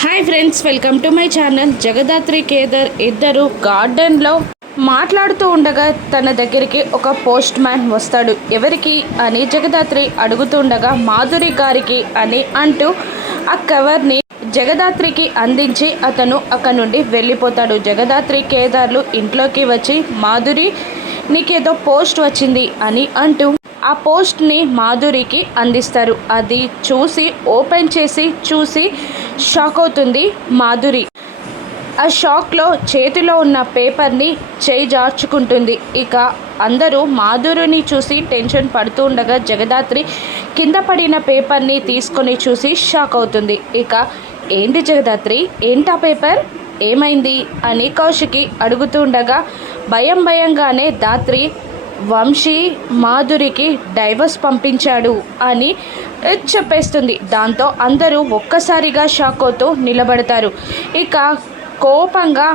Hi friends welcome to my channel. Jagadhatri Kedar ఇద్దరు గార్డెన్లో మాట్లాడుతూ ఉండగా తన దగ్గరికి ఒక పోస్ట్ మ్యాన్ వస్తాడు. ఎవరికి అని జగదాత్రి అడుగుతుండగా మాధురి గారికి అని అంటూ ఆ కవర్ని జగదాత్రికి అందించి అతను అక్కడ నుండి వెళ్ళిపోతాడు. జగదాత్రి కేదార్లు ఇంట్లోకి వచ్చి మాధురి నీకేదో పోస్ట్ వచ్చింది అని అంటూ ఆ పోస్ట్ని మాధురికి అందిస్తారు. అది చూసి ఓపెన్ చేసి చూసి షాక్ అవుతుంది మాధురి. ఆ షాక్లో చేతిలో ఉన్న పేపర్ని చేయి జార్చుకుంటుంది. ఇక అందరూ మాధురిని చూసి టెన్షన్ పడుతూ ఉండగా జగదాత్రి కింద పడిన పేపర్ని తీసుకొని చూసి షాక్ అవుతుంది ఇక ఏంటి జగదాత్రి? ఏంటా పేపర్? ఏమైంది? అని కౌశికి అడుగుతుండగా భయం భయంగానే దాత్రి వంశీ మాధురికి డైవర్స్ పంపించాడు అని చెప్పేస్తుంది. దాంతో అందరూ ఒక్కసారిగా షాకోతో నిలబడతారు. ఇక కోపంగా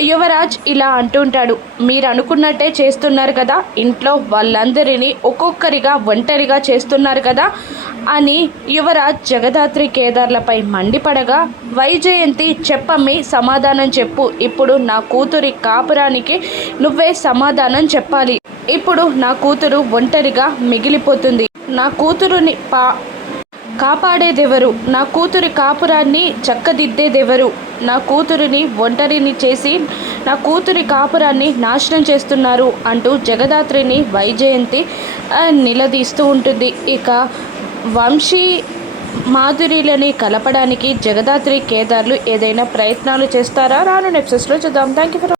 యువరాజ్ ఇలా అంటుంటాడు మీరు అనుకున్నట్టే చేస్తున్నారు కదా ఇంట్లో వాళ్ళందరినీ ఒక్కొక్కరిగా ఒంటరిగా చేస్తున్నారు కదా అని యువరాజ్ జగదాత్రి కేదార్లపై మండిపడగా వైజయంతి చెప్పమ్మి సమాధానం చెప్పు. ఇప్పుడు నా కూతురి కాపురానికి నువ్వే సమాధానం చెప్పాలి. ఇప్పుడు నా కూతురు ఒంటరిగా మిగిలిపోతుంది. నా కూతురుని పా కాపాడేదెవరు? నా కూతురి కాపురాన్ని చక్కదిద్దేదెవరు? నా కూతురిని ఒంటరిని చేసి నా కూతురి కాపురాన్ని నాశనం చేస్తున్నారు అంటూ జగదాత్రిని వైజయంతి నిలదీస్తూ ఉంటుంది. ఇక వంశీ మాధురిలని కలపడానికి జగదాత్రి కేదార్లు ఏదైనా ప్రయత్నాలు చేస్తారా? రాను నెప్సెస్లో చూద్దాం. Thank you for